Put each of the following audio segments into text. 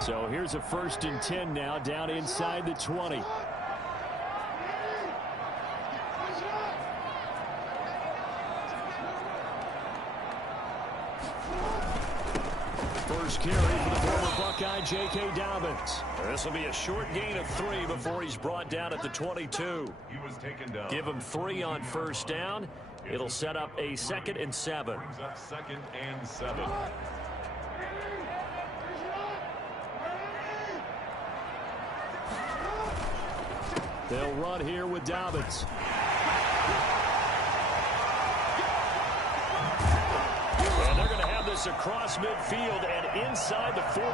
So here's a 1st and 10 now, down inside the 20. First carry for the former Buckeye, J.K. Dobbins. This will be a short gain of 3 before he's brought down at the 22. He was taken down. Give him 3 on 1st down. It'll set up a 2nd and 7. Brings up 2nd and 7. They'll run here with Dobbins. And they're going to have this across midfield and inside the 45.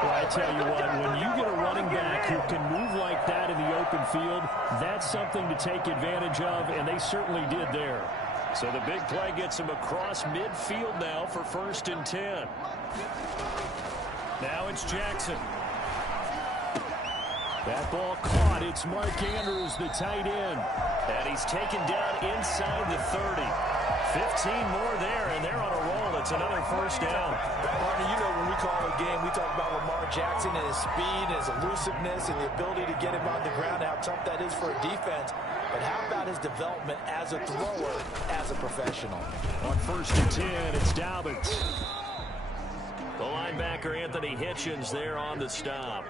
Well, I tell you what, when you get a running back who can move like that in the open field, that's something to take advantage of, and they certainly did there. So the big play gets him across midfield now for 1st and 10. Now it's Jackson. That ball caught. It's Mark Andrews, the tight end. And he's taken down inside the 30. 15 more there, and they're on a roll. It's another 1st down. Partner, you know when we call a game, we talk about Lamar Jackson and his speed and his elusiveness and the ability to get him on the ground, how tough that is for a defense. But how about his development as a thrower, as a professional? On 1st and 10, it's Dobbins. The linebacker, Anthony Hitchens, there on the stop.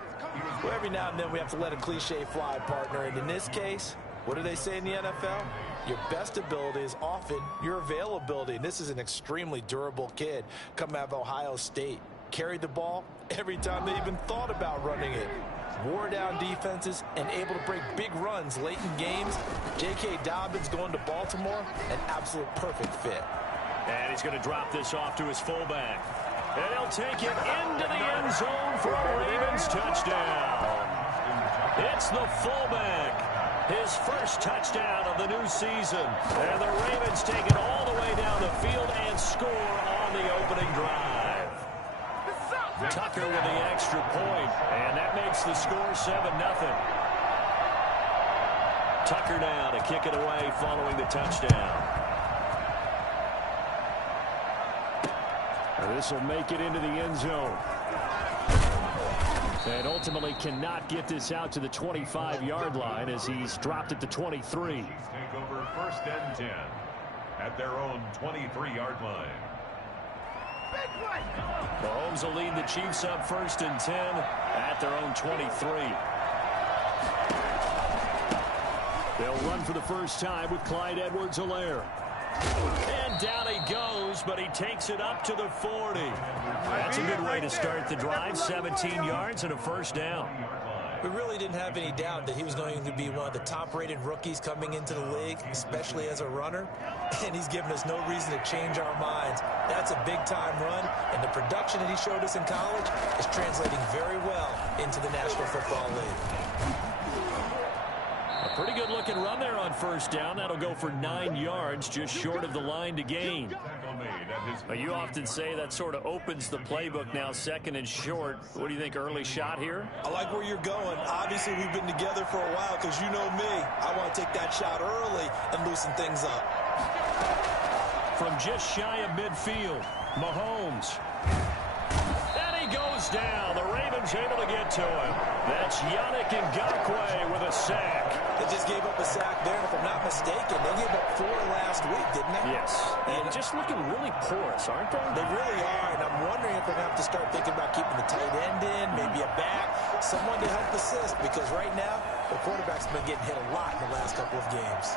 Well, every now and then we have to let a cliche fly, partner. And in this case, what do they say in the NFL? Your best ability is often your availability. And this is an extremely durable kid coming out of Ohio State. Carried the ball every time they even thought about running it. Wore down defenses and able to break big runs late in games. J.K. Dobbins going to Baltimore, an absolute perfect fit. And he's going to drop this off to his fullback. And he'll take it into the end zone for a Ravens touchdown. It's the fullback. His first touchdown of the new season. And the Ravens take it all the way down the field and score on the opening drive. Tucker with the extra point, and that makes the score 7-0. Tucker now to kick it away following the touchdown. This will make it into the end zone. And ultimately cannot get this out to the 25-yard line as he's dropped at the 23. Take over 1st and 10 at their own 23-yard line. Mahomes will lead the Chiefs up 1st and 10 at their own 23. They'll run for the first time with Clyde Edwards-Helaire. And down he goes, but he takes it up to the 40. That's a good way to start the drive. 17 yards and a 1st down. We really didn't have any doubt that he was going to be one of the top-rated rookies coming into the league, especially as a runner. And he's given us no reason to change our minds. That's a big-time run, and the production that he showed us in college is translating very well into the National Football League. A pretty good-looking run there on 1st down. That'll go for 9 yards, just short of the line to gain. You often say that sort of opens the playbook now, 2nd and short. What do you think, early shot here? I like where you're going. Obviously, we've been together for a while because you know me. I want to take that shot early and loosen things up. From just shy of midfield, Mahomes. And he goes down. The Ravens able to get to him. That's Yannick Ngakoue with a sack. They just gave up a sack there, and if I'm not mistaken, they gave up 4 last week, didn't they? Yes. And just looking really porous, aren't they? They really are, and I'm wondering if they're going to have to start thinking about keeping the tight end in, maybe a back, someone to help assist, because right now, the quarterback's been getting hit a lot in the last couple of games.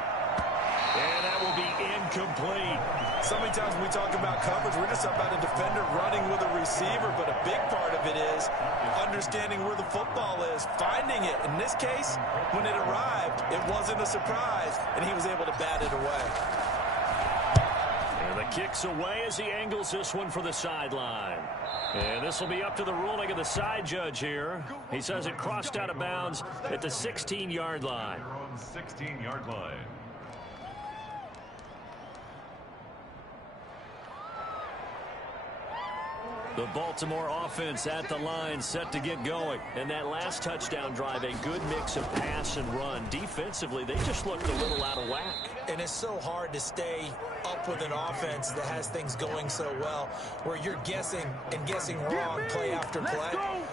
And that will be incomplete. So many times when we talk about coverage, we're just about a defender running with a receiver, but a big part of it is understanding where the football is, finding it. In this case, when it arrived, it wasn't a surprise, and he was able to bat it away. And the kick's away as he angles this one for the sideline. And this will be up to the ruling of the side judge here. He says it crossed out of bounds at the 16-yard line. 16-yard line. The Baltimore offense at the line, set to get going. And that last touchdown drive, a good mix of pass and run. Defensively, they just looked a little out of whack. And it's so hard to stay up with an offense that has things going so well, where you're guessing and guessing wrong play after play.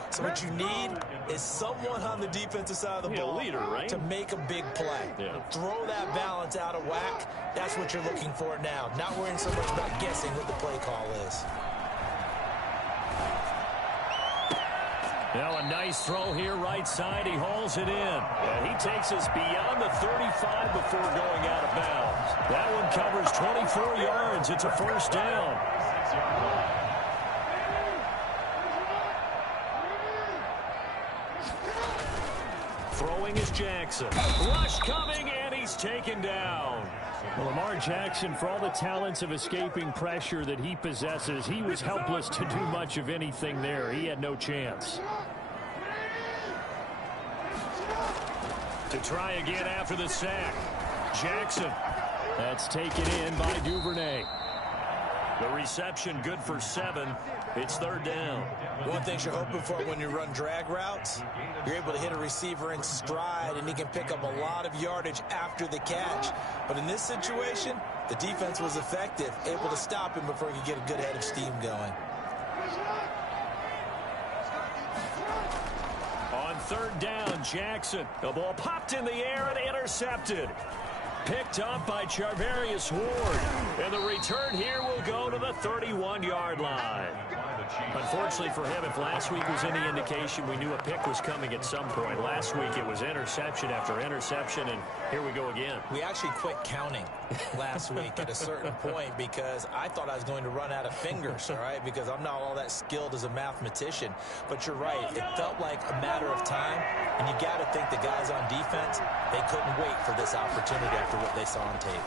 So what you need is someone on the defensive side of the ball leader, right? to make a big play. Yeah. Throw that balance out of whack. That's what you're looking for now. Not worrying so much about guessing what the play call is. Now a nice throw here right side. He hauls it in. And he takes us beyond the 35 before going out of bounds. That one covers 24 yards. It's a first down. Throwing is Jackson. Rush coming, and he's taken down. Well, Lamar Jackson, for all the talents of escaping pressure that he possesses, he was helpless to do much of anything there. He had no chance. To try again after the sack. Jackson. That's taken in by Duvernay. The reception good for 7. It's third down. One thing you're hoping for when you run drag routes, you're able to hit a receiver in stride, and he can pick up a lot of yardage after the catch. But in this situation, the defense was effective, able to stop him before he could get a good head of steam going. On third down, Jackson. The ball popped in the air and intercepted. Picked up by Charvarius Ward. And the return here will go to the 31-yard line. Unfortunately for him, if last week was any indication, we knew a pick was coming at some point. Last week it was interception after interception, and here we go again. We actually quit counting last week at a certain point because I thought I was going to run out of fingers, all right, because I'm not all that skilled as a mathematician. But you're right. It felt like a matter of time, and you got to think the guys on defense, they couldn't wait for this opportunity after what they saw on tape.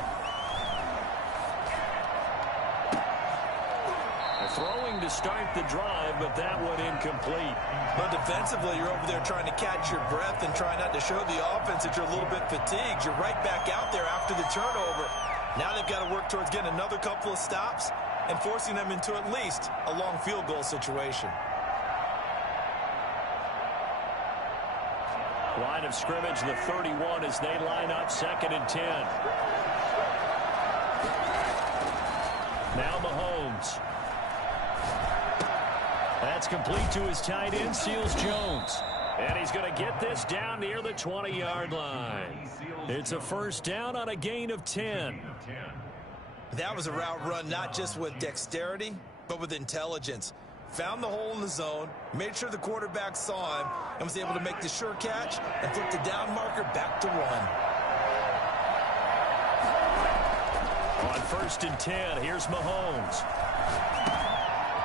Throwing to start the drive, but that one incomplete. But defensively, you're over there trying to catch your breath and try not to show the offense that you're a little bit fatigued. You're right back out there after the turnover. Now they've got to work towards getting another couple of stops and forcing them into at least a long field goal situation. Line of scrimmage, the 31 as they line up, 2nd and 10. Now Mahomes. That's complete to his tight end, Seals Jones. And he's going to get this down near the 20-yard line. It's a first down on a gain of 10. That was a route run not just with dexterity, but with intelligence. Found the hole in the zone, made sure the quarterback saw him, and was able to make the sure catch and flip the down marker back to 1. On 1st and 10, here's Mahomes.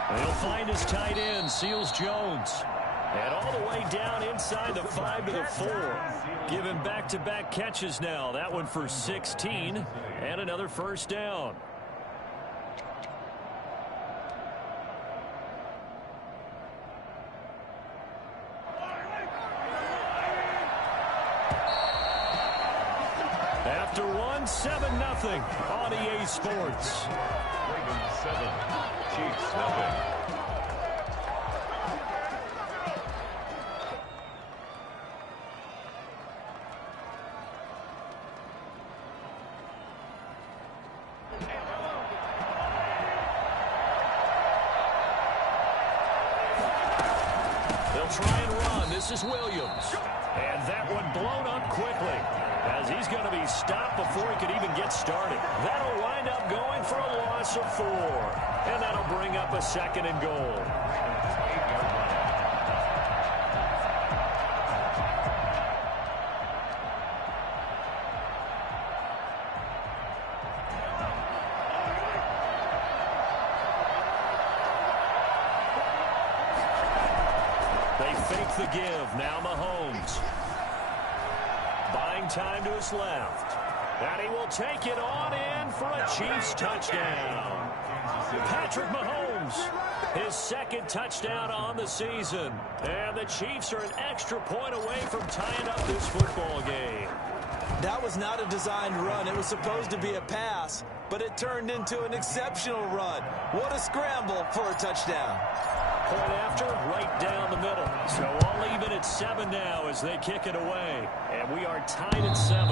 He'll find his tight end, Seals Jones. And all the way down inside the 5 to the 4. Giving back-to-back catches now. That one for 16 and another first down. After 1, 7-0 on EA Sports. Ravens 7, Chiefs nothing. They'll try and run. This is Williams. And that one blown up quickly as he's going to be stopped before he could even get started. That'll wind up going for a loss of 4. And that'll bring up a 2nd and goal. They fake the give. Now Mahomes. Buying time to his left. And he will take it on in for a Chiefs touchdown. Patrick Mahomes, his 2nd touchdown on the season. And the Chiefs are an extra point away from tying up this football game. That was not a designed run. It was supposed to be a pass, but it turned into an exceptional run. What a scramble for a touchdown. point after, right down the middle. So all even at 7 now as they kick it away. And we are tied at 7.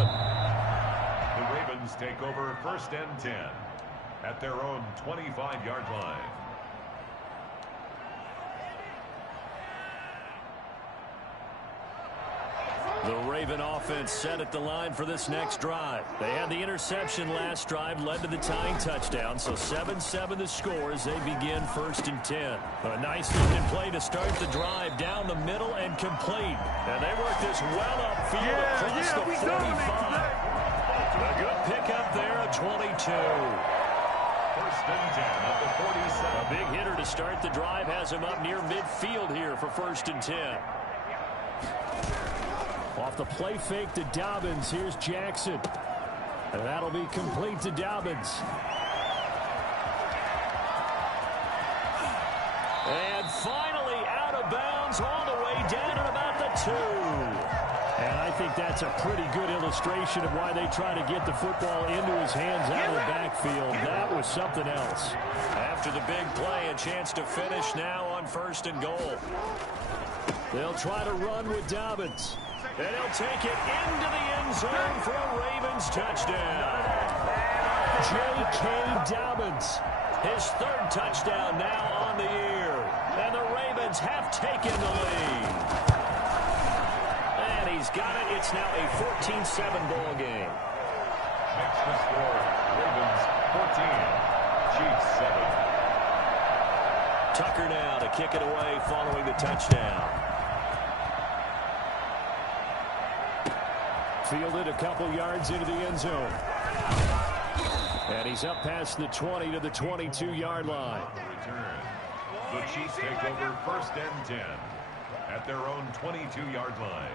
The Ravens take over 1st and 10 at their own 25-yard line. The Raven offense set at the line for this next drive. They had the interception last drive, led to the tying touchdown. So 7-7 the score as they begin 1st and 10. A nice looking play to start the drive down the middle and complete. And they work this well upfield across the 45. A good pickup there, a 22. 1st and 10 at the 47. A big hitter to start the drive has him up near midfield here for 1st and 10. Off the play fake to Dobbins. Here's Jackson. And that'll be complete to Dobbins. And finally out of bounds all the way down at about the 2. And I think that's a pretty good illustration of why they try to get the football into his hands out of the backfield. That was something else. After the big play, a chance to finish now on 1st and goal. They'll try to run with Dobbins. And he'll take it into the end zone for a Ravens touchdown. J.K. Dobbins. His 3rd touchdown now on the year. And the Ravens have taken the lead. And he's got it. It's now a 14-7 ball game. Makes the score Ravens 14, Chiefs 7. Tucker now to kick it away following the touchdown. Fielded a couple yards into the end zone. And he's up past the 20 to the 22-yard line. Return. The Chiefs take over 1st and 10 at their own 22-yard line.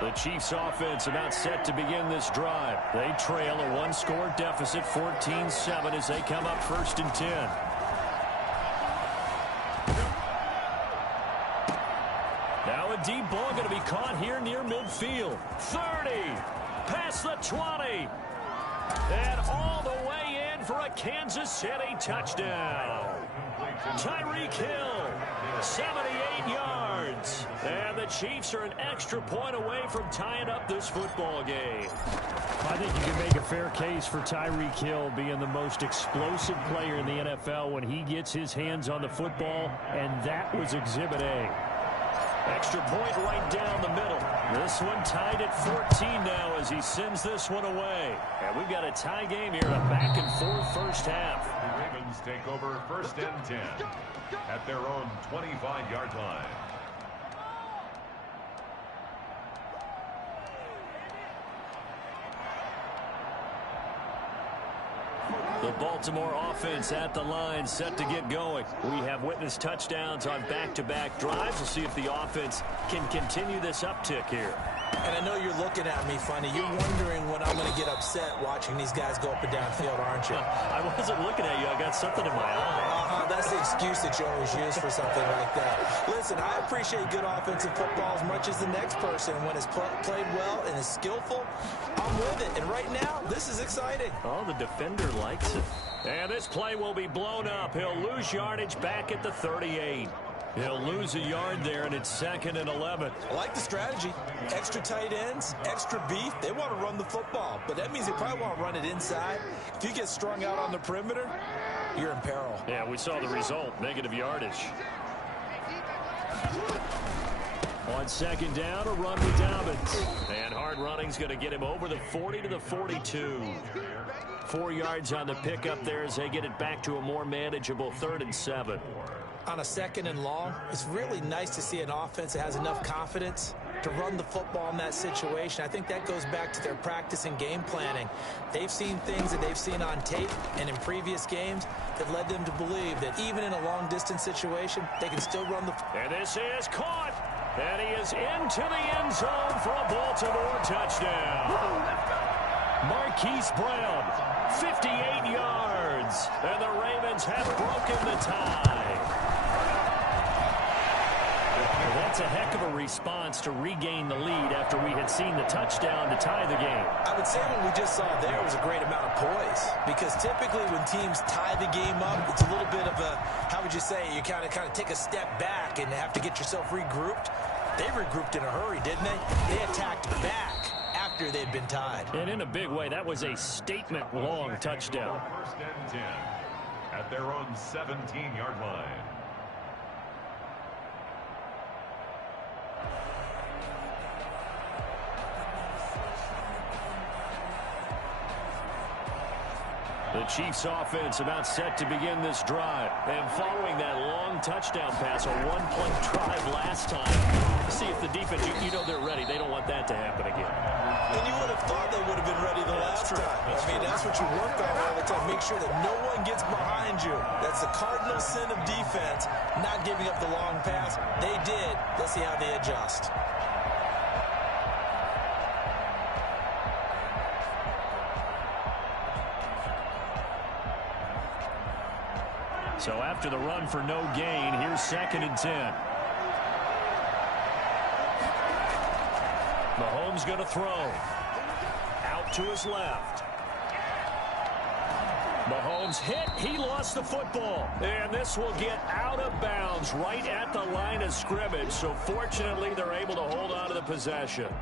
The Chiefs offense about set to begin this drive. They trail a 1-score deficit, 14-7 as they come up 1st and 10. Now a deep ball going to be caught here near midfield. 30, past the 20, and all the way in for a Kansas City touchdown. Tyreek Hill, 78 yards. And the Chiefs are an extra point away from tying up this football game. I think you can make a fair case for Tyreek Hill being the most explosive player in the NFL when he gets his hands on the football, and that was Exhibit A. Extra point right down the middle. This one tied at 14 now as he sends this one away. And we've got a tie game here, a back-and-forth first half. The Ravens take over 1st and 10 at their own 25-yard line. The Baltimore offense at the line set to get going. We have witnessed touchdowns on back-to-back drives. We'll see if the offense can continue this uptick here. And I know you're looking at me funny. You're wondering when I'm going to get upset watching these guys go up and down field, aren't you? I wasn't looking at you. I got something in my eye. That's the excuse that you always use for something like that. Listen, I appreciate good offensive football as much as the next person. When it's played well and is skillful, I'm with it. And right now, this is exciting. Oh, the defender likes it. And this play will be blown up. He'll lose yardage back at the 38. He'll lose a yard there, and it's 2nd and 11. I like the strategy. Extra tight ends, extra beef. They want to run the football, but that means they probably want to run it inside. If you get strung out on the perimeter, you're in peril. Yeah, we saw the result, negative yardage. On 2nd down, a run with Dobbins. And hard running's going to get him over the 40 to the 42. 4 yards on the pickup there as they get it back to a more manageable 3rd and 7. On a 2nd and long, it's really nice to see an offense that has enough confidence to run the football in that situation. I think that goes back to their practice and game planning. They've seen things that they've seen on tape and in previous games that led them to believe that even in a long-distance situation, they can still run the... And this is caught. And he is into the end zone for a Baltimore touchdown. Marquise Brown, 58 yards. And the Ravens have broken the tie. Well, that's a heck of a response to regain the lead after we had seen the touchdown to tie the game. I would say what we just saw there was a great amount of poise, because typically when teams tie the game up, it's a little bit of a, how would you say, you kind of take a step back and have to get yourself regrouped. They regrouped in a hurry, didn't they? They attacked back after they'd been tied. And in a big way, that was a statement-long touchdown. First and 10 at their own 17-yard line. The Chiefs offense about set to begin this drive. And following that long touchdown pass, a one-play drive last time. See if the defense, you know they're ready. They don't want that to happen again. And you would have thought they would have been ready the last time. That's what you work on all the time. Make sure that no one gets behind you. That's the cardinal sin of defense, not giving up the long pass. They did. Let's see how they adjust. So after the run for no gain, here's 2nd and 10. Mahomes going to throw. Out to his left. Mahomes hit. He lost the football. And this will get out of bounds right at the line of scrimmage. So fortunately, they're able to hold on to the possession.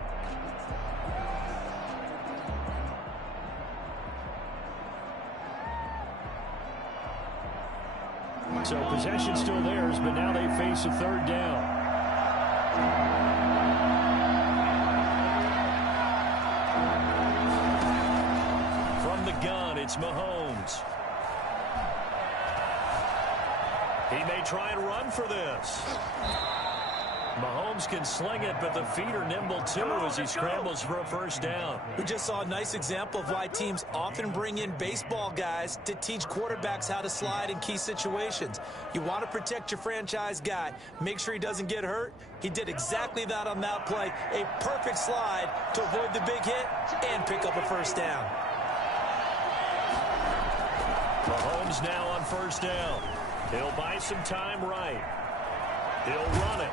So possession still theirs, but now they face a 3rd down. From the gun, it's Mahomes. He may try and run for this. Mahomes can sling it, but the feet are nimble too as he scrambles for a 1st down. We just saw a nice example of why teams often bring in baseball guys to teach quarterbacks how to slide in key situations. You want to protect your franchise guy. Make sure he doesn't get hurt. He did exactly that on that play. A perfect slide to avoid the big hit and pick up a 1st down. Mahomes now on 1st down. He'll buy some time right. He'll run it.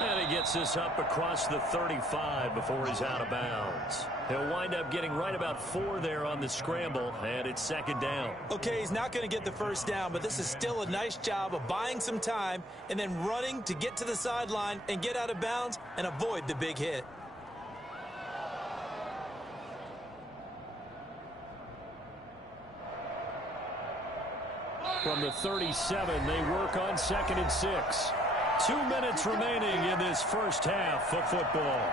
And he gets this up across the 35 before he's out of bounds. He'll wind up getting right about 4 there on the scramble, and it's 2nd down. Okay, he's not going to get the 1st down, but this is still a nice job of buying some time and then running to get to the sideline and get out of bounds and avoid the big hit. From the 37, they work on 2nd and 6. 2 minutes remaining in this first half of football.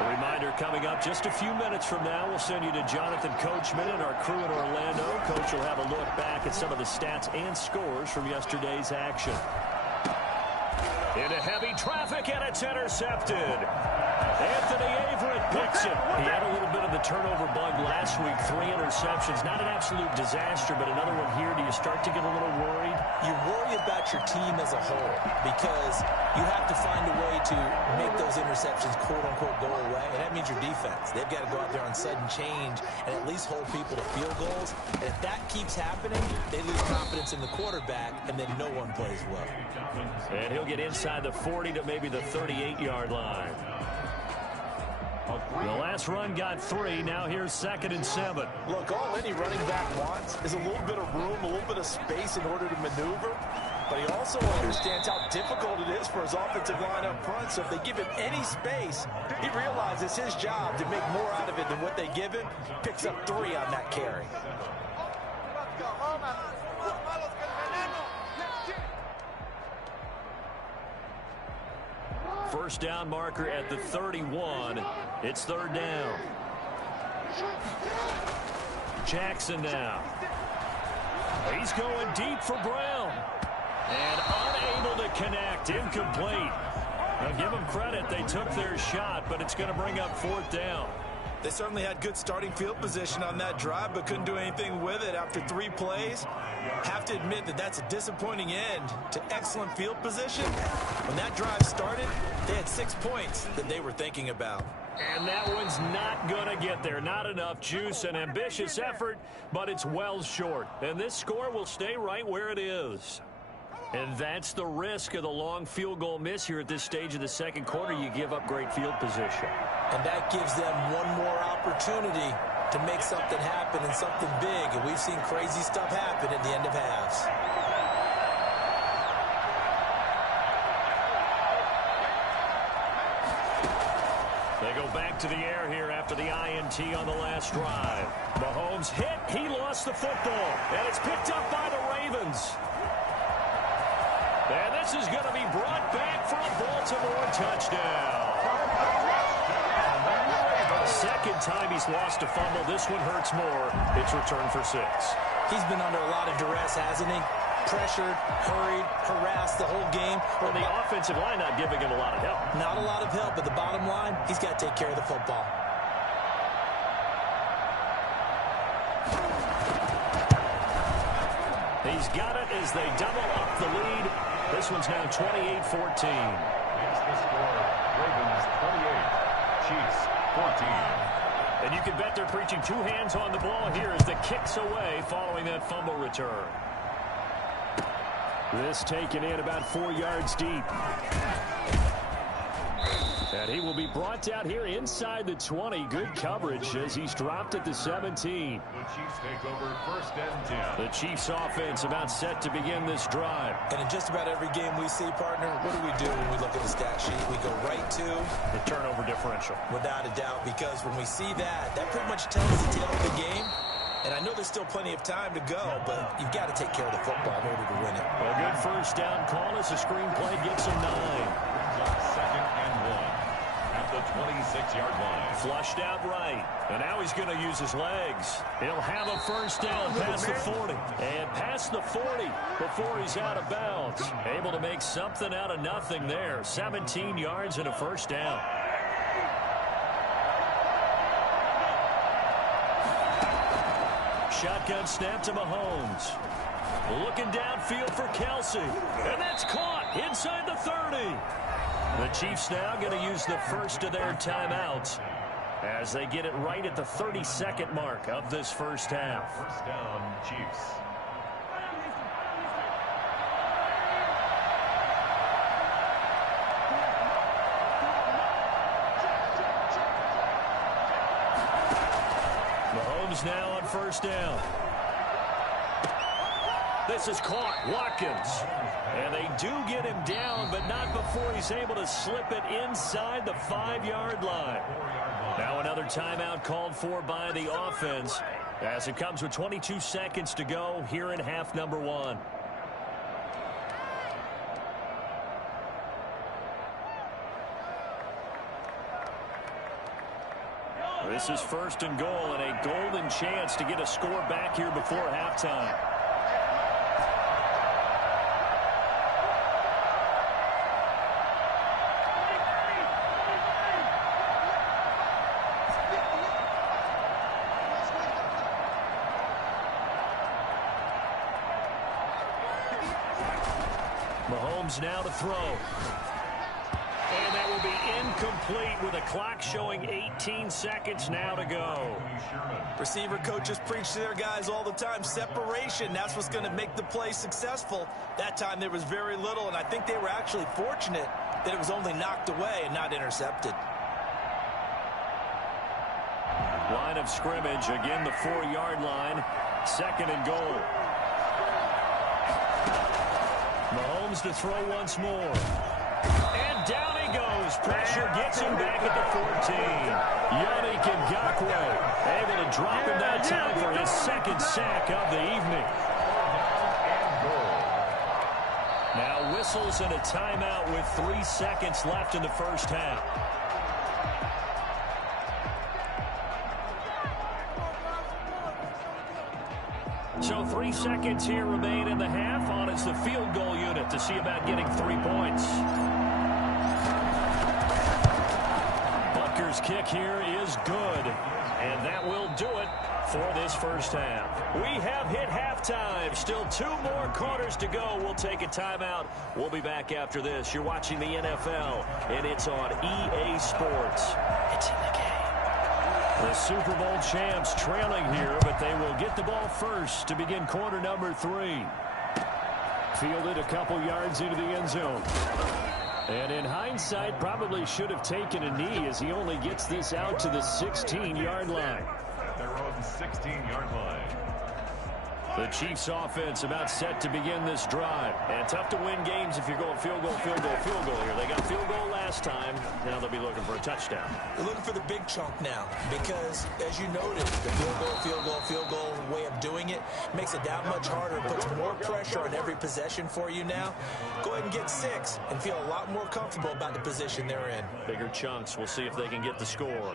A reminder coming up just a few minutes from now, we'll send you to Jonathan Coachman and our crew in Orlando. Coach will have a look back at some of the stats and scores from yesterday's action. Into heavy traffic, and it's intercepted. Anthony Averett picks it. He had a little bit of the turnover bug last week. 3 interceptions. Not an absolute disaster, but another one here. Do you start to get a little worried? You worry about your team as a whole because you have to find a way to make those interceptions, quote-unquote, go away. And that means your defense. They've got to go out there on sudden change and at least hold people to field goals. And if that keeps happening, they lose confidence in the quarterback, and then no one plays well. And he'll get inside the 40 to maybe the 38-yard line. The last run got 3. Now here's 2nd and 7. Look, all any running back wants is a little bit of room, a little bit of space in order to maneuver. But he also understands how difficult it is for his offensive line up front. So if they give him any space, he realizes his job to make more out of it than what they give him. Picks up 3 on that carry. First down marker at the 31. It's 3rd down. Jackson now. He's going deep for Brown. And unable to connect. Incomplete. Now give them credit. They took their shot, but it's going to bring up 4th down. They certainly had good starting field position on that drive, but couldn't do anything with it after 3 plays. Have to admit that that's a disappointing end to excellent field position. When that drive started, they had 6 points that they were thinking about. And that one's not going to get there. Not enough juice. An ambitious effort, but it's well short. And this score will stay right where it is. And that's the risk of the long field goal miss here at this stage of the second quarter. You give up great field position. And that gives them one more opportunity to make something happen and something big. And we've seen crazy stuff happen at the end of halves. They go back to the air here after the INT on the last drive. Mahomes hit. He lost the football. And it's picked up by the Ravens. And this is going to be brought back for a Baltimore touchdown. Second time he's lost a fumble. This one hurts more. It's returned for 6. He's been under a lot of duress, hasn't he? Pressured, hurried, harassed the whole game. Well, the offensive line not giving him a lot of help. Not a lot of help, but the bottom line, he's got to take care of the football. He's got it as they double up the lead. This one's now 28-14. Here's the score. Ravens 28, Chiefs 14. And you can bet they're preaching 2 hands on the ball here as the kick's away following that fumble return. This taken in about 4 yards deep. And he will be brought down here inside the 20. Good coverage as he's dropped at the 17. The Chiefs take over first and 10. The Chiefs offense about set to begin this drive. And in just about every game we see, partner, what do when we look at the stat sheet? We go right to the turnover differential. Without a doubt, because when we see that, that pretty much tells the tale of the game. And I know there's still plenty of time to go, but you've got to take care of the football in order to win it. A good first down call as the screenplay gets him 9. Second and 1 at the 26-yard line. Flushed out right. And now he's going to use his legs. He'll have a first down past the 40. And past the 40 before he's out of bounds. Able to make something out of nothing there. 17 yards and a first down. Shotgun snap to Mahomes. Looking downfield for Kelsey. And that's caught inside the 30. The Chiefs now going to use the first of their timeouts as they get it right at the 32nd mark of this first half. First down, Chiefs. Mahomes now on first down. This is caught. Watkins. And they do get him down, but not before he's able to slip it inside the 5-yard line. Now another timeout called for by the offense as it comes with 22 seconds to go here in half number 1. This is first and goal and a golden chance to get a score back here before halftime. Mahomes now to throw. And that will be incomplete with a clock showing 18 seconds now to go. Receiver coaches preach to their guys all the time. Separation, that's what's going to make the play successful. That time there was very little, and I think they were actually fortunate that it was only knocked away and not intercepted. Line of scrimmage, again the 4-yard line. Second and goal. Mahomes to throw once more. And down he goes. Pressure gets him back at the 14. Yannick Ngakoue able to drop him that time for his second sack of the evening. Now whistles and a timeout with 3 seconds left in the first half. So 3 seconds here remain in the half on as the field goal unit to see about getting 3 points. Butker's kick here is good. And that will do it for this first half. We have hit halftime. Still 2 more quarters to go. We'll take a timeout. We'll be back after this. You're watching the NFL, and it's on EA Sports. It's in the game. The Super Bowl champs trailing here, but they will get the ball first to begin quarter number 3. Fielded a couple yards into the end zone. And in hindsight, probably should have taken a knee as he only gets this out to the 16-yard line. Their own 16-yard line. The Chiefs offense about set to begin this drive. And tough to win games if you're going field goal, field goal, field goal here. They got field goal last time. Now they'll be looking for a touchdown. They're looking for the big chunk now because, as you noted, the field goal way of doing it makes it that much harder, puts more pressure on every possession for you now. Go ahead and get 6 and feel a lot more comfortable about the position they're in. Bigger chunks. We'll see if they can get the score.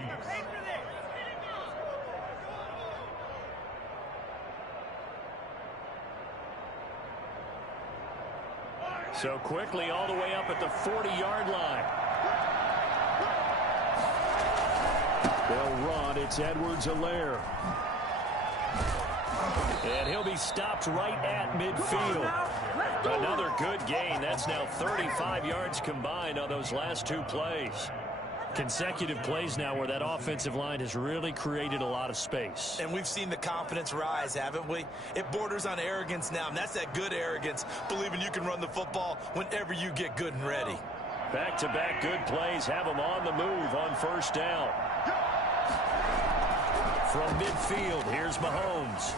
So quickly all the way up at the 40-yard line. They'll run. It's Edwards-Helaire. And he'll be stopped right at midfield. Another good gain. That's now 35 yards combined on those last 2 plays. Consecutive plays now where that offensive line has really created a lot of space. And we've seen the confidence rise, haven't we? It borders on arrogance now, and that's that good arrogance, believing you can run the football whenever you get good and ready. Back-to-back good plays have them on the move on first down. From midfield, here's Mahomes.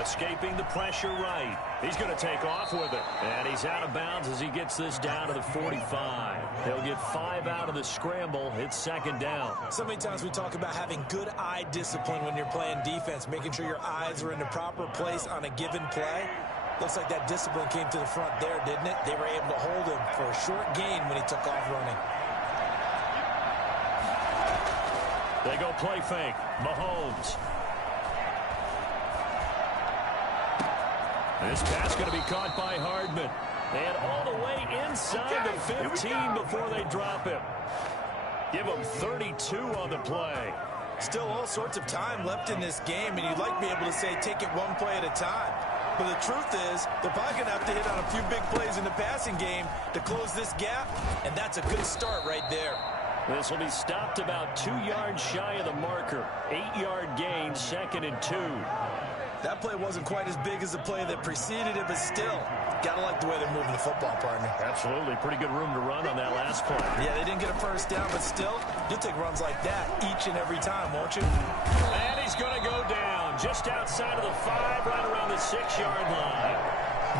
Escaping the pressure right. He's going to take off with it. And he's out of bounds as he gets this down to the 45. He'll get 5 out of the scramble. It's second down. So many times we talk about having good eye discipline when you're playing defense, making sure your eyes are in the proper place on a given play. Looks like that discipline came to the front there, didn't it? They were able to hold him for a short gain when he took off running. They go play fake. Mahomes. This pass going to be caught by Hardman. And all the way inside the 15 before they drop him. Give him 32 on the play. Still all sorts of time left in this game, and you'd like to be able to say take it one play at a time. But the truth is, they're probably going to have to hit on a few big plays in the passing game to close this gap, and that's a good start right there. This will be stopped about 2 yards shy of the marker. 8-yard gain, 2nd and 2. That play wasn't quite as big as the play that preceded it, but still, gotta like the way they're moving the football, partner. Absolutely. Pretty good room to run on that last play. Yeah, they didn't get a first down, but still, you'll take runs like that each and every time, won't you? And he's going to go down just outside of the 5, right around the 6-yard line.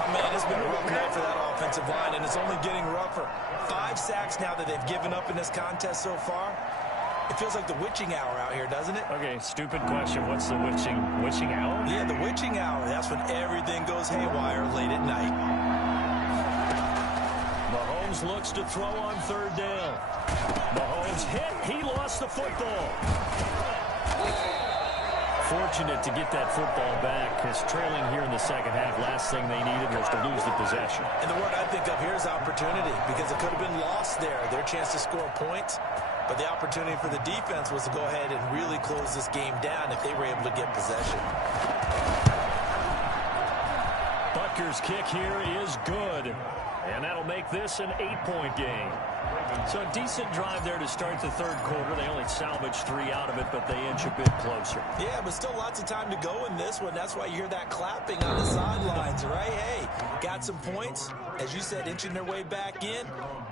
Oh, man, it's been a rough night for that offensive line, and it's only getting rougher. 5 sacks now that they've given up in this contest so far. It feels like the witching hour out here, doesn't it? Okay, stupid question. What's the witching hour? Yeah, the witching hour. That's when everything goes haywire late at night. Mahomes looks to throw on 3rd down. Mahomes hit. He lost the football. Fortunate to get that football back, because trailing here in the second half, last thing they needed was to lose the possession. And the word I think of here is opportunity, because it could have been lost there. Their chance to score points. But the opportunity for the defense was to go ahead and really close this game down if they were able to get possession. Butker's kick here is good. And that'll make this an 8-point game. So a decent drive there to start the 3rd quarter. They only salvaged 3 out of it, but they inch a bit closer. Yeah, but still lots of time to go in this one. That's why you hear that clapping on the sidelines, right? Hey, got some points. As you said, inching their way back in.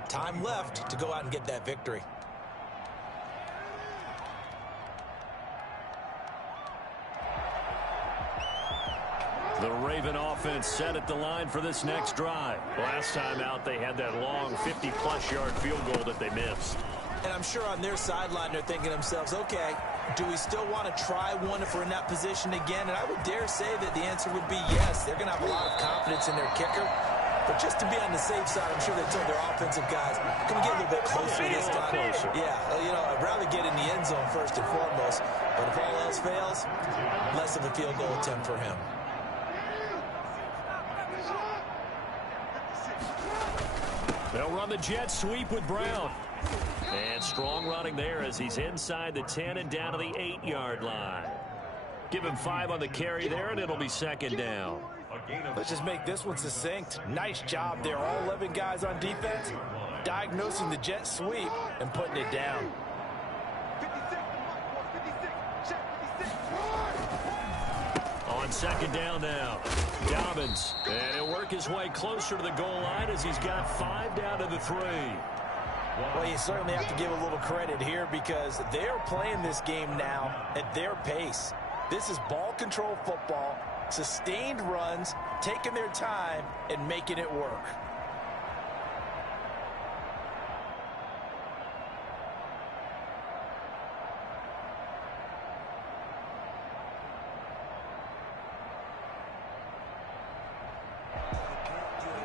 Time left to go out and get that victory. The Raven offense set at the line for this next drive. Last time out, they had that long 50-plus yard field goal that they missed. And I'm sure on their sideline, they're thinking to themselves, okay, do we still want to try one if we're in that position again? And I would dare say that the answer would be yes. They're going to have a lot of confidence in their kicker. But just to be on the safe side, I'm sure they told their offensive guys, can we get a little bit closer this time? Yeah, you know, I'd rather get in the end zone first and foremost. But if all else fails, less of a field goal attempt for him. They'll run the jet sweep with Brown. And strong running there as he's inside the 10 and down to the 8-yard line. Give him 5 on the carry there, and it'll be second down. Let's just make this one succinct. Nice job there. All 11 guys on defense, diagnosing the jet sweep and putting it down. On second down now, Dobbins. And he'll work his way closer to the goal line as he's got 5 down to the 3. Well, you certainly have to give a little credit here because they're playing this game now at their pace. This is ball control football, sustained runs, taking their time and making it work.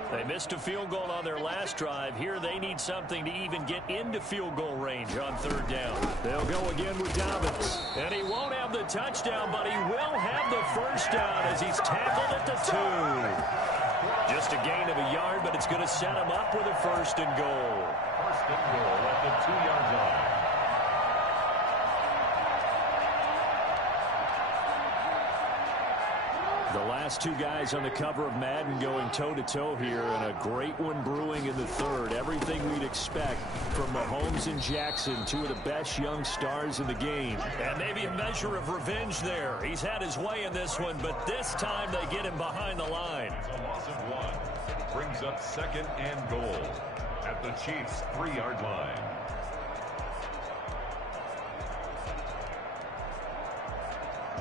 They missed a field goal on their last drive. Here they need something to even get into field goal range on third down. They'll go again with Dobbins. And he won't have the touchdown, but he will have the first down as he's tackled at the 2. Just a gain of a yard, but it's going to set him up with a first and goal. First and goal at the 2-yard line. The last 2 guys on the cover of Madden going toe-to-toe here, and a great one brewing in the third. Everything we'd expect from Mahomes and Jackson, 2 of the best young stars in the game. And maybe a measure of revenge there. He's had his way in this one, but this time they get him behind the line. It's a loss of 1. Brings up second and goal at the Chiefs' 3-yard line.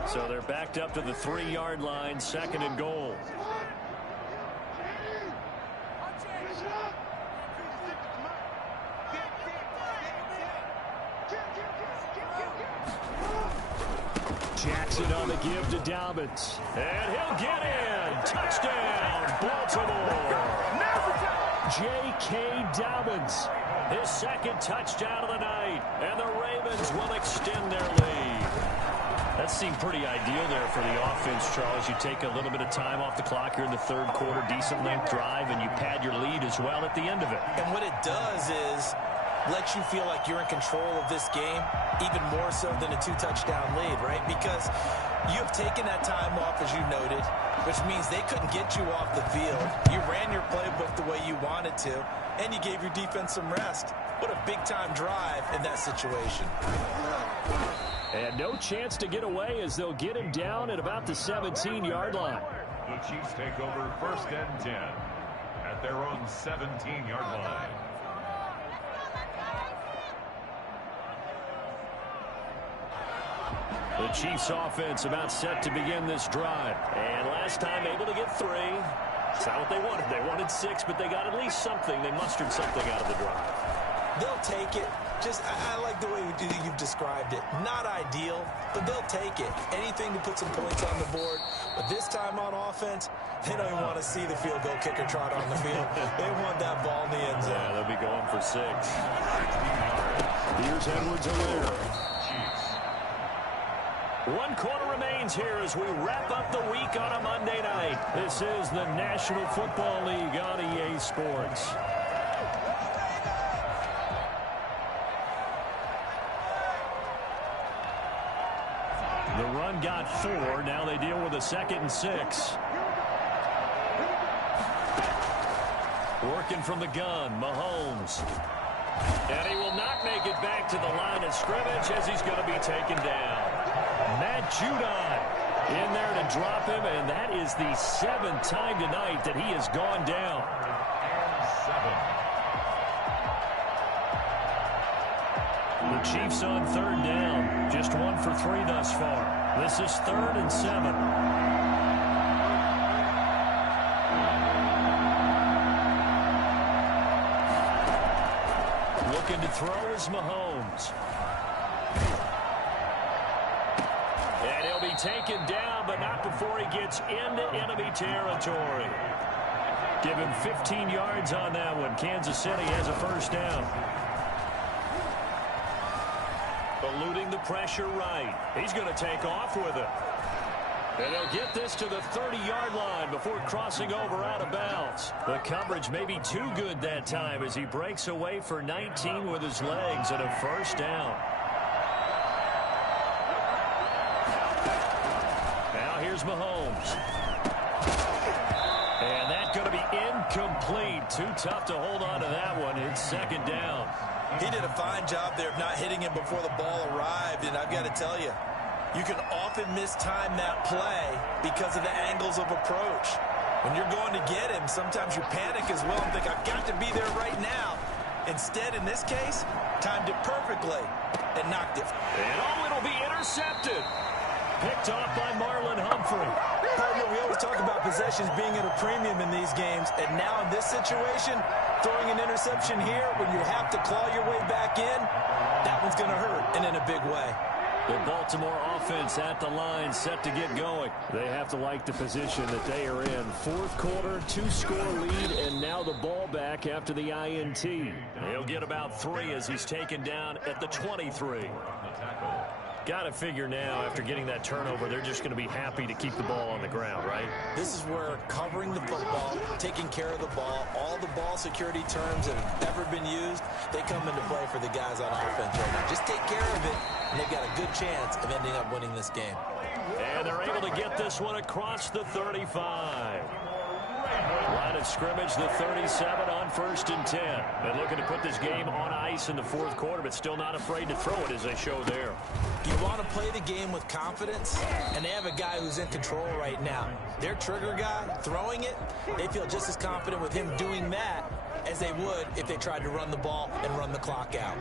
So they're backed up to the 3-yard line, second and goal. Jackson on the give to Dobbins. And he'll get in. Touchdown, Baltimore. J.K. Dobbins. His second touchdown of the night. And the Ravens will extend their lead. That seemed pretty ideal there for the offense, Charles. You take a little bit of time off the clock here in the third quarter, decent length drive, and you pad your lead as well at the end of it. And what it does is let you feel like you're in control of this game, even more so than a 2-touchdown lead, right? Because you have taken that time off, as you noted, which means they couldn't get you off the field. You ran your playbook the way you wanted to, and you gave your defense some rest. What a big-time drive in that situation. And no chance to get away as they'll get him down at about the 17-yard line. The Chiefs take over first and 10 at their own 17-yard line. The Chiefs offense about set to begin this drive. And last time able to get 3. It's not what they wanted. They wanted 6, but they got at least something. They mustered something out of the drive. They'll take it. I like the way you've described it. Not ideal, but they'll take it. Anything to put some points on the board. But this time on offense, they don't even want to see the field goal kicker trot on the field. They want that ball in the end zone. Yeah, they'll be going for 6. Here's Edwards-Helaire. 1 quarter remains here as we wrap up the week on a Monday night. This is the National Football League on EA Sports. The run got 4. Now they deal with a 2nd and 6. Working from the gun, Mahomes. And he will not make it back to the line of scrimmage as he's going to be taken down. Matt Judon in there to drop him, and that is the 7th time tonight that he has gone down. The Chiefs on third down. Just 1 for 3 thus far. This is 3rd and 7. Looking to throw is Mahomes. And he'll be taken down, but not before he gets into enemy territory. Give him 15 yards on that one. Kansas City has a first down. Eluding the pressure right. He's going to take off with it. And he'll get this to the 30-yard line before crossing over out of bounds. The coverage may be too good that time as he breaks away for 19 with his legs and a first down. Here's Mahomes. And that's going to be incomplete. Too tough to hold on to that one. It's second down. He did a fine job there of not hitting him before the ball arrived. And I've got to tell you, you can often mistime that play because of the angles of approach. When you're going to get him, sometimes you panic as well and think, I've got to be there right now. Instead, in this case, timed it perfectly and knocked it. And it'll be intercepted. Picked off by Marlon Humphrey. Partner, we always talk about possessions being at a premium in these games, and now in this situation, throwing an interception here when you have to claw your way back in, that one's going to hurt, and in a big way. The Baltimore offense at the line, set to get going. They have to like the position that they are in. Fourth quarter, 2-score lead, and now the ball back after the INT. He'll get about 3 as he's taken down at the 23. Got to figure now, after getting that turnover, they're just going to be happy to keep the ball on the ground, right? This is where covering the football, taking care of the ball, all the ball security terms that have ever been used, they come into play for the guys on offense right now. Just take care of it, and they've got a good chance of ending up winning this game. And they're able to get this one across the 35. Line of scrimmage, the 37 on 1st and 10. They're looking to put this game on ice in the fourth quarter, but still not afraid to throw it as they show there. You want to play the game with confidence, and they have a guy who's in control right now. Their trigger guy, throwing it, they feel just as confident with him doing that as they would if they tried to run the ball and run the clock out.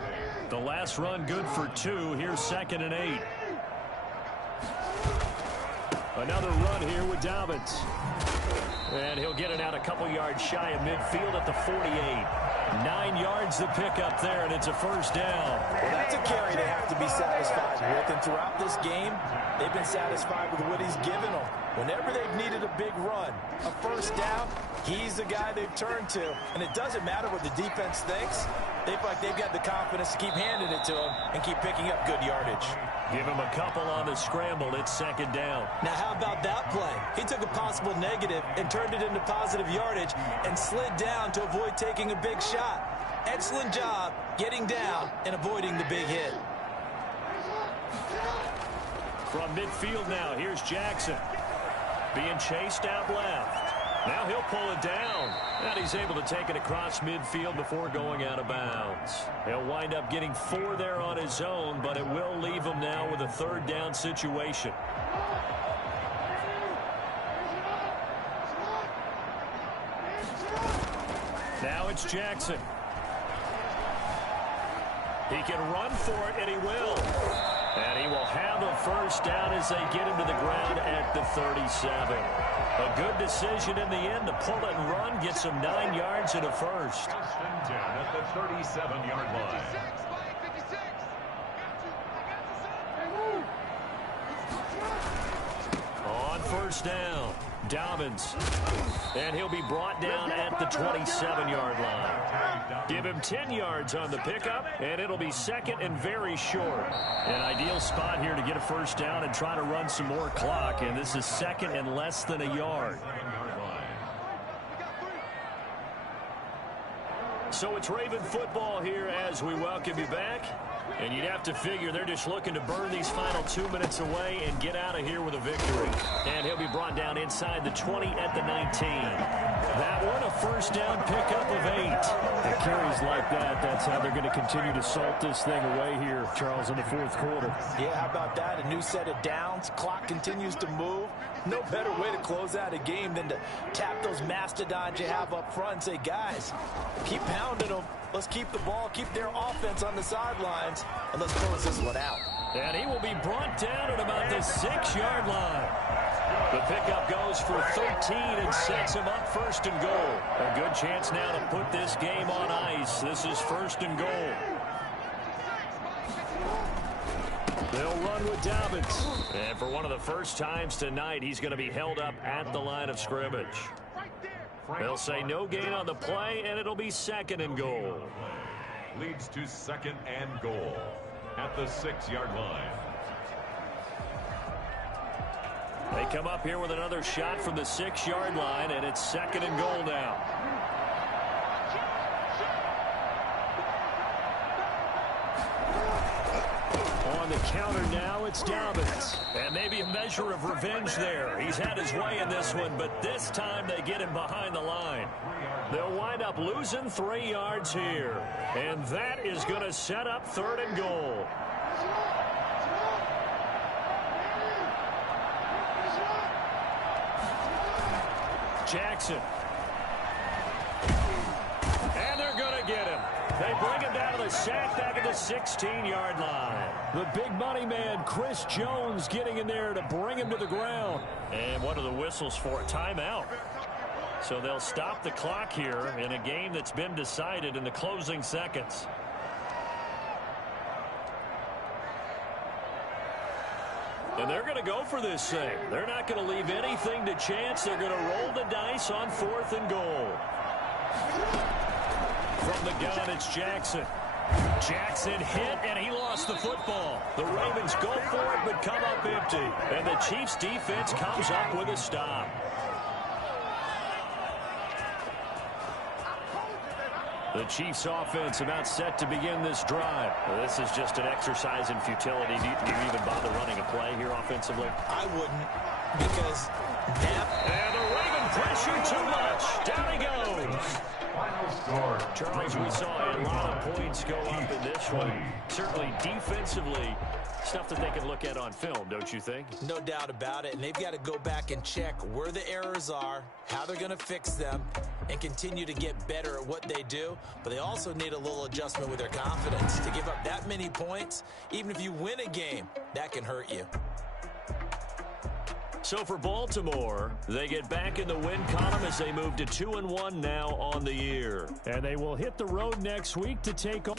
The last run good for 2. Here's 2nd and 8. Another run here with Dobbins. And he'll get it out a couple yards shy of midfield at the 48. 9 yards to pick up there, and it's a first down. Well, that's a carry they have to be satisfied with. And throughout this game, they've been satisfied with what he's given them. Whenever they've needed a big run, a first down, he's the guy they've turned to. And it doesn't matter what the defense thinks. They feel like they've got the confidence to keep handing it to him and keep picking up good yardage. Give him a couple on the scramble. It's second down. Now, how about that play? He took a possible negative and turned it into positive yardage and slid down to avoid taking a big shot. Excellent job getting down and avoiding the big hit. From midfield now, here's Jackson. Being chased out left. Now he'll pull it down. And he's able to take it across midfield before going out of bounds. He'll wind up getting 4 there on his own, but it will leave him now with a third down situation. Now it's Jackson. He can run for it, and he will. And he will have a first down as they get him to the ground at the 37. A good decision in the end to pull it and run, get some 9 yards and a first. 1st and 10 at the 37-yard line. On first down, Dobbins. And he'll be brought down at the 27-yard line. Give him 10 yards on the pickup, and it'll be second and very short. An ideal spot here to get a first down and try to run some more clock, and this is second and less than a yard. So it's Raven football here as we welcome you back. And you'd have to figure they're just looking to burn these final 2 minutes away and get out of here with a victory. And he'll be brought down inside the 20 at the 19. That one, a first down pickup of 8. It carries like that. That's how they're going to continue to salt this thing away here, Charles, in the fourth quarter. Yeah, how about that? A new set of downs. Clock continues to move. No better way to close out a game than to tap those mastodons you have up front and say, guys, keep pounding them. Let's keep the ball, keep their offense on the sidelines, and let's close this one out. And he will be brought down at about the 6-yard line. The pickup goes for 13 and sets him up first and goal. A good chance now to put this game on ice. This is first and goal. They'll run with Dobbins. And for one of the first times tonight, he's going to be held up at the line of scrimmage. They'll say no gain on the play, and it'll be second and goal. Leads to second and goal at the 6-yard line. They come up here with another shot from the 6-yard line, and it's second and goal now. On on the counter now. It's Dobbins. And maybe a measure of revenge there. He's had his way in this one, but this time they get him behind the line. They'll wind up losing 3 yards here. And that is going to set up 3rd and goal. Jackson. And they're going to get him. They bring him down to the sack back at the 16-yard line. The big money man, Chris Jones, getting in there to bring him to the ground. And what are the whistles for? A timeout. So they'll stop the clock here in a game that's been decided in the closing seconds. And they're going to go for this thing. They're not going to leave anything to chance. They're going to roll the dice on 4th and goal. From the gun, it's Jackson. Jackson hit, and he lost the football. The Ravens go for it, but come up empty. And the Chiefs' defense comes up with a stop. The Chiefs' offense about set to begin this drive. Well, this is just an exercise in futility. Do you even bother running a play here offensively? I wouldn't, because and the Raven pressure too much. Down he goes. Final score. Charles, we saw a lot of points go up in this one. Certainly defensively, stuff that they can look at on film, don't you think? No doubt about it. And they've got to go back and check where the errors are, how they're going to fix them, and continue to get better at what they do. But they also need a little adjustment with their confidence. To give up that many points, even if you win a game, that can hurt you. So for Baltimore, they get back in the win column as they move to 2-1 now on the year. And they will hit the road next week to take on.